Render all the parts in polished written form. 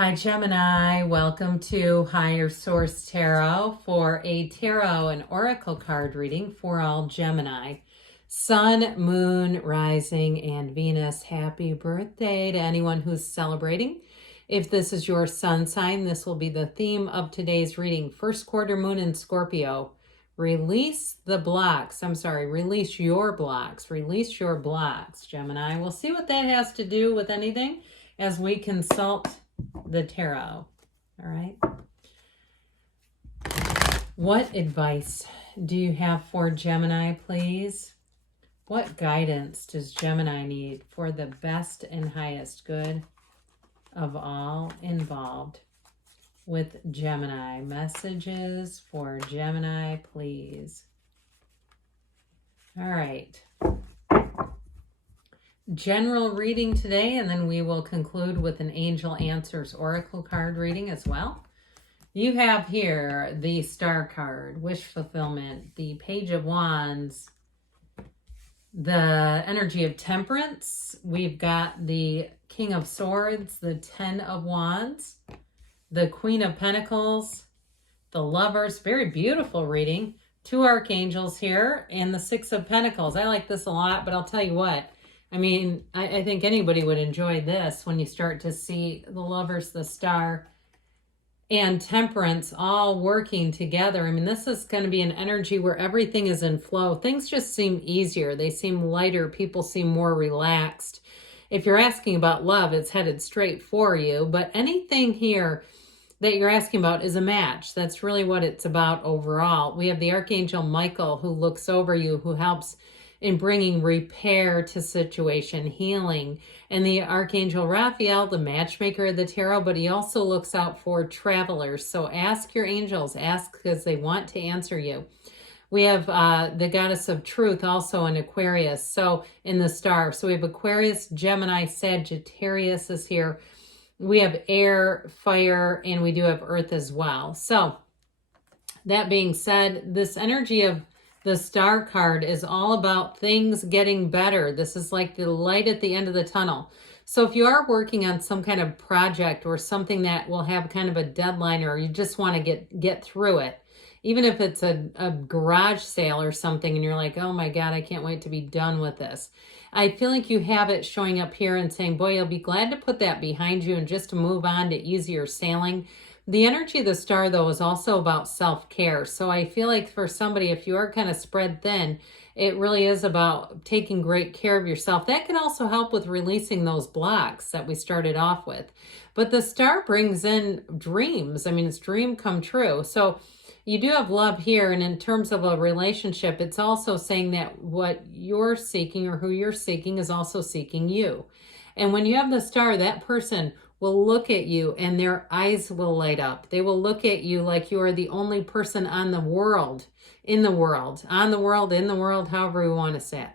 Hi Gemini, welcome to Higher Source Tarot for a tarot and oracle card reading for all Gemini. Sun, Moon, Rising, and Venus. Happy birthday to anyone who's celebrating. If this is your sun sign, this will be the theme of today's reading. First quarter moon in Scorpio. Release the blocks. Release your blocks. Release your blocks, Gemini. We'll see what that has to do with anything as we consult the tarot. All right. What advice do you have for Gemini, please? What guidance does Gemini need for the best and highest good of all involved with Gemini? Messages for Gemini, please. All right. General reading today, and then we will conclude with an Angel Answers Oracle card reading as well. You have here the Star card, Wish Fulfillment, the Page of Wands, the Energy of Temperance. We've got the King of Swords, the Ten of Wands, the Queen of Pentacles, the Lovers. Very beautiful reading. Two Archangels here, and the Six of Pentacles. I like this a lot, but I'll tell you what. I mean, I think anybody would enjoy this when you start to see the Lovers, the Star, and Temperance all working together. I mean, this is going to be an energy where everything is in flow. Things just seem easier. They seem lighter. People seem more relaxed. If you're asking about love, it's headed straight for you. But anything here that you're asking about is a match. That's really what it's about overall. We have the Archangel Michael who looks over you, who helps in bringing repair to situation, healing. And the Archangel Raphael, the matchmaker of the tarot, but he also looks out for travelers. So ask your angels, ask because they want to answer you. We have the Goddess of Truth also in Aquarius, so in the Star. So we have Aquarius, Gemini, Sagittarius is here. We have air, fire, and we do have earth as well. So that being said, this energy of the Star card is all about things getting better. This is like the light at the end of the tunnel. So if you are working on some kind of project or something that will have kind of a deadline, or you just want to get through it, even if it's a garage sale or something and you're like, oh my God, I can't wait to be done with this. I feel like you have it showing up here and saying, boy, you'll be glad to put that behind you and just to move on to easier sailing. The energy of the Star, though, is also about self-care. So I feel like for somebody, if you are kind of spread thin, it really is about taking great care of yourself. That can also help with releasing those blocks that we started off with. But the Star brings in dreams. I mean, it's dream come true. So you do have love here. And in terms of a relationship, it's also saying that what you're seeking or who you're seeking is also seeking you. And when you have the Star, that person will look at you and their eyes will light up. They will look at you like you are the only person on the world, in the world, on the world, in the world, however we want to say it.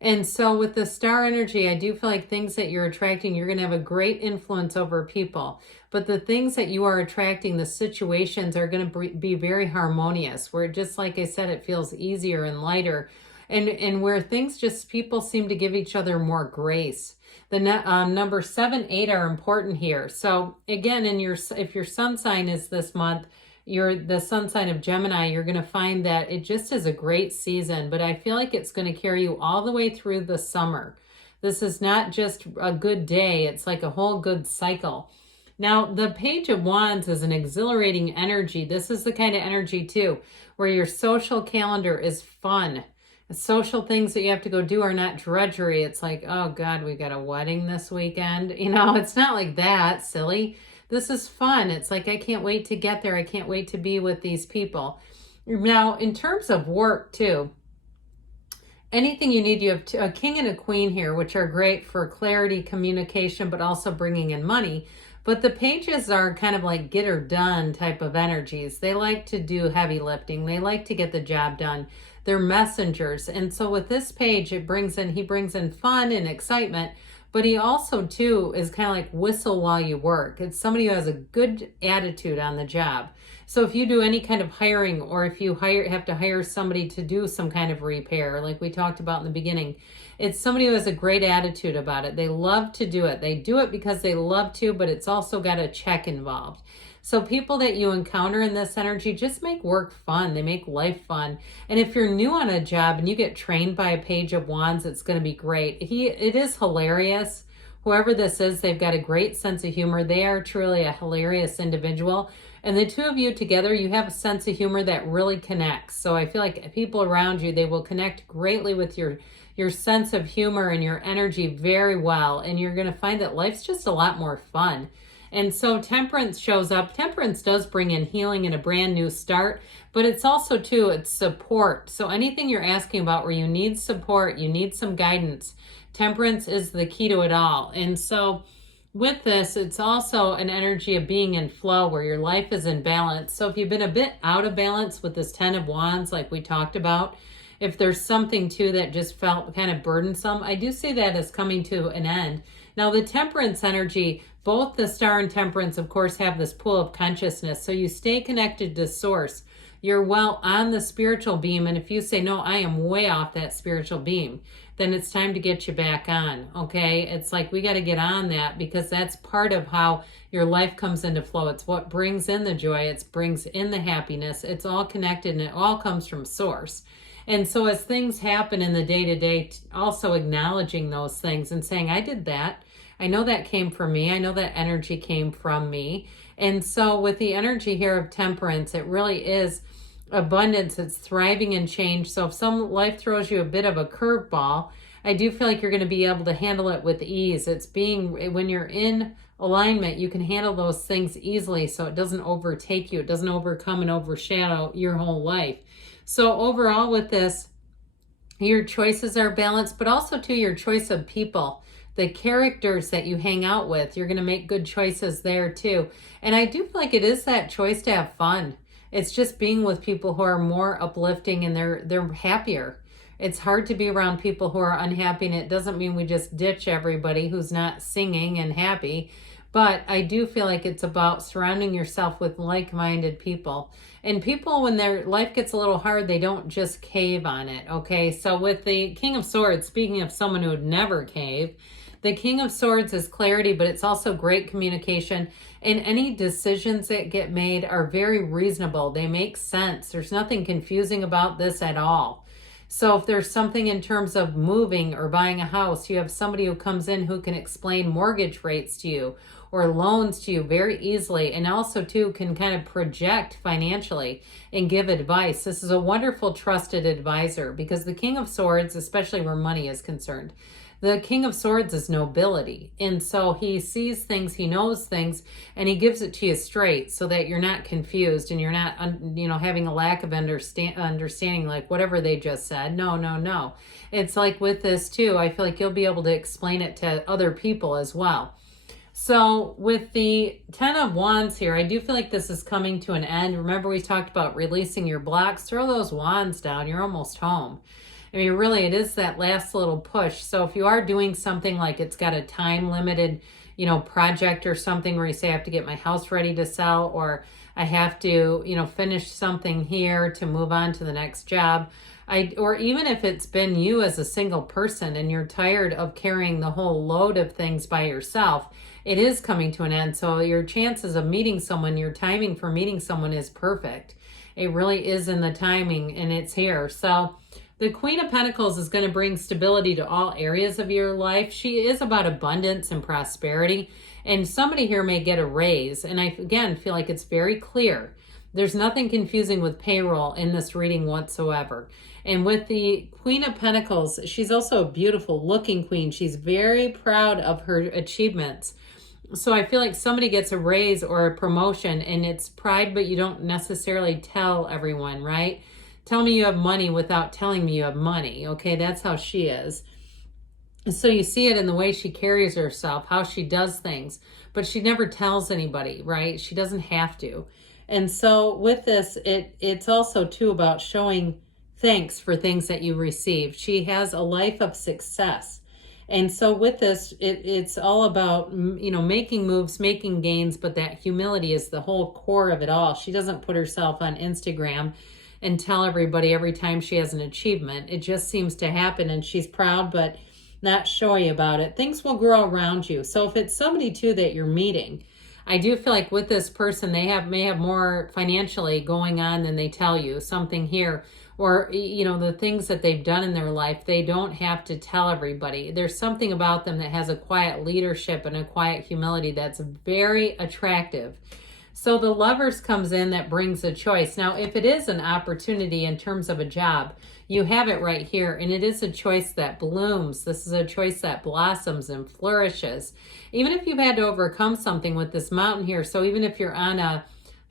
And so with the Star energy, I do feel like things that you're attracting, you're going to have a great influence over people. But the things that you are attracting, the situations are going to be very harmonious, where just like I said, it feels easier and lighter. And where things just, people seem to give each other more grace. The number 7, 8 are important here. So again, if your sun sign is this month, you're the sun sign of Gemini, you're going to find that it just is a great season, but I feel like it's going to carry you all the way through the summer. This is not just a good day. It's like a whole good cycle. Now, the Page of Wands is an exhilarating energy. This is the kind of energy too, where your social calendar is fun. Social things that you have to go do are not drudgery. It's like, oh God, we got a wedding this weekend. You know, it's not like that, silly. This is fun. It's like, I can't wait to get there. I can't wait to be with these people. Now, in terms of work too, anything you need, you have a king and a queen here, which are great for clarity, communication, but also bringing in money. But the pages are kind of like get her done type of energies. They like to do heavy lifting. They like to get the job done. They're messengers. And so with this page, he brings in fun and excitement, but he also too is kind of like whistle while you work. It's somebody who has a good attitude on the job. So if you do any kind of hiring, or if you have to hire somebody to do some kind of repair, like we talked about in the beginning, It's somebody who has a great attitude about it. They love to do it. They do it because they love to, but it's also got a check involved. So people that you encounter in this energy just make work fun. They make life fun. And if you're new on a job and you get trained by a Page of Wands, it's going to be great. It is hilarious. Whoever this is, they've got a great sense of humor. They are truly a hilarious individual. And the two of you together, you have a sense of humor that really connects. So I feel like people around you, they will connect greatly with your sense of humor and your energy very well. And you're going to find that life's just a lot more fun. And so Temperance shows up. Temperance does bring in healing and a brand new start, but it's also too, it's support. So anything you're asking about where you need support, you need some guidance, Temperance is the key to it all. And so with this, it's also an energy of being in flow where your life is in balance. So if you've been a bit out of balance with this 10 of Wands, like we talked about, if there's something too that just felt kind of burdensome, I do see that as coming to an end. Now the Temperance energy, both the Star and Temperance, of course, have this pool of consciousness. So you stay connected to Source. You're well on the spiritual beam. And if you say, no, I am way off that spiritual beam, then it's time to get you back on, okay? It's like we got to get on that because that's part of how your life comes into flow. It's what brings in the joy. It brings in the happiness. It's all connected and it all comes from Source. And so as things happen in the day-to-day, also acknowledging those things and saying, I did that. I know that came from me. I know that energy came from me. And so with the energy here of Temperance, it really is abundance. It's thriving in change. So if some life throws you a bit of a curveball, I do feel like you're going to be able to handle it with ease. It's being, when you're in alignment, you can handle those things easily so it doesn't overtake you. It doesn't overcome and overshadow your whole life. So overall with this, your choices are balanced, but also too your choice of people. The characters that you hang out with, you're going to make good choices there too. And I do feel like it is that choice to have fun. It's just being with people who are more uplifting and they're happier. It's hard to be around people who are unhappy, and it doesn't mean we just ditch everybody who's not singing and happy. But I do feel like it's about surrounding yourself with like-minded people. And people, when their life gets a little hard, they don't just cave on it, okay? So with the King of Swords, speaking of someone who would never cave, the King of Swords is clarity, but it's also great communication. And any decisions that get made are very reasonable. They make sense. There's nothing confusing about this at all. So if there's something in terms of moving or buying a house, you have somebody who comes in who can explain mortgage rates to you or loans to you very easily, and also too can kind of project financially and give advice. This is a wonderful trusted advisor because the King of Swords, especially where money is concerned, the King of Swords is nobility. And so he sees things, he knows things, and he gives it to you straight so that you're not confused and you're not, having a lack of understanding like whatever they just said. No. It's like with this too, I feel like you'll be able to explain it to other people as well. So with the 10 of Wands here, I do feel like this is coming to an end. Remember we talked about releasing your blocks. Throw those wands down. You're almost home. I mean, really, it is that last little push. So if you are doing something like it's got a time limited, project or something where you say, I have to get my house ready to sell, or I have to, finish something here to move on to the next job. Or even if it's been you as a single person and you're tired of carrying the whole load of things by yourself, it is coming to an end. So your chances of meeting someone, your timing for meeting someone is perfect. It really is in the timing and it's here. So the Queen of Pentacles is going to bring stability to all areas of your life. She is about abundance and prosperity. And somebody here may get a raise. And I, again, feel like it's very clear. There's nothing confusing with payroll in this reading whatsoever. And with the Queen of Pentacles, she's also a beautiful looking queen. She's very proud of her achievements. So I feel like somebody gets a raise or a promotion and it's pride, but you don't necessarily tell everyone, right? Tell me you have money without telling me you have money. Okay, that's how she is. So you see it in the way she carries herself, how she does things, but she never tells anybody, right? She doesn't have to. And so with this, it's also too about showing thanks for things that you received. She has a life of success. And so with this, it's all about, making moves, making gains, but that humility is the whole core of it all. She doesn't put herself on Instagram and tell everybody every time she has an achievement. It just seems to happen, and she's proud, but not showy about it. Things will grow around you. So if it's somebody too that you're meeting, I do feel like with this person, they may have more financially going on than they tell you, something here. Or, you know, the things that they've done in their life, they don't have to tell everybody. There's something about them that has a quiet leadership and a quiet humility that's very attractive. So the Lovers comes in, that brings a choice. Now, if it is an opportunity in terms of a job, you have it right here, and it is a choice that blooms. This is a choice that blossoms and flourishes. Even if you've had to overcome something with this mountain here, so even if you're on a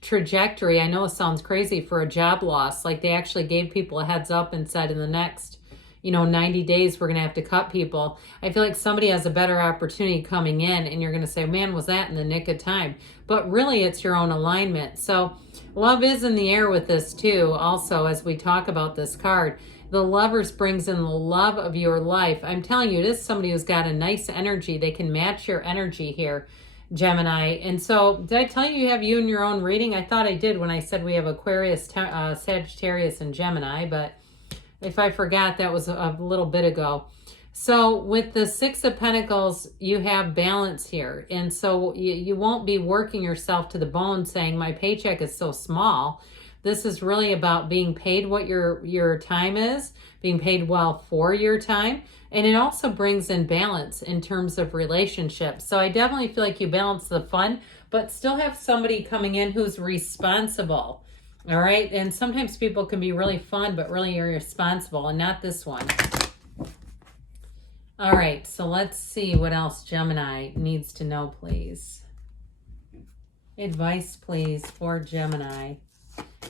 trajectory, I know it sounds crazy for a job loss, like they actually gave people a heads up and said in the next 90 days, we're going to have to cut people. I feel like somebody has a better opportunity coming in and you're going to say, man, was that in the nick of time? But really it's your own alignment. So love is in the air with this too. Also, as we talk about this card, the Lovers brings in the love of your life. I'm telling you, it is somebody who's got a nice energy. They can match your energy here, Gemini. And so did I tell you you have you in your own reading? I thought I did when I said we have Aquarius, Sagittarius, and Gemini, but if I forgot, that was a little bit ago. So with the Six of Pentacles, you have balance here. And so you won't be working yourself to the bone saying my paycheck is so small. This is really about being paid what your time is, being paid well for your time. And it also brings in balance in terms of relationships. So I definitely feel like you balance the fun, but still have somebody coming in who's responsible. All right. And sometimes people can be really fun, but really irresponsible, and not this one. All right. So let's see what else Gemini needs to know, please. Advice, please, for Gemini.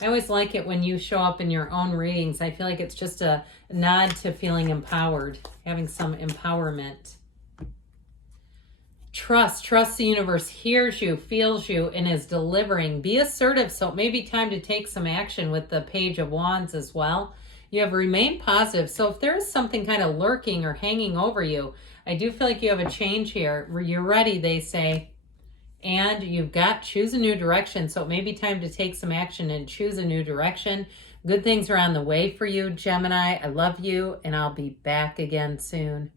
I always like it when you show up in your own readings. I feel like it's just a nod to feeling empowered, having some empowerment. Trust the universe hears you, feels you, and is delivering. Be assertive, so it may be time to take some action with the Page of Wands as well. You have remained positive. So if there is something kind of lurking or hanging over you, I do feel like you have a change here. You're ready, they say. And you've got choose a new direction. So it may be time to take some action and choose a new direction. Good things are on the way for you, Gemini. I love you, and I'll be back again soon.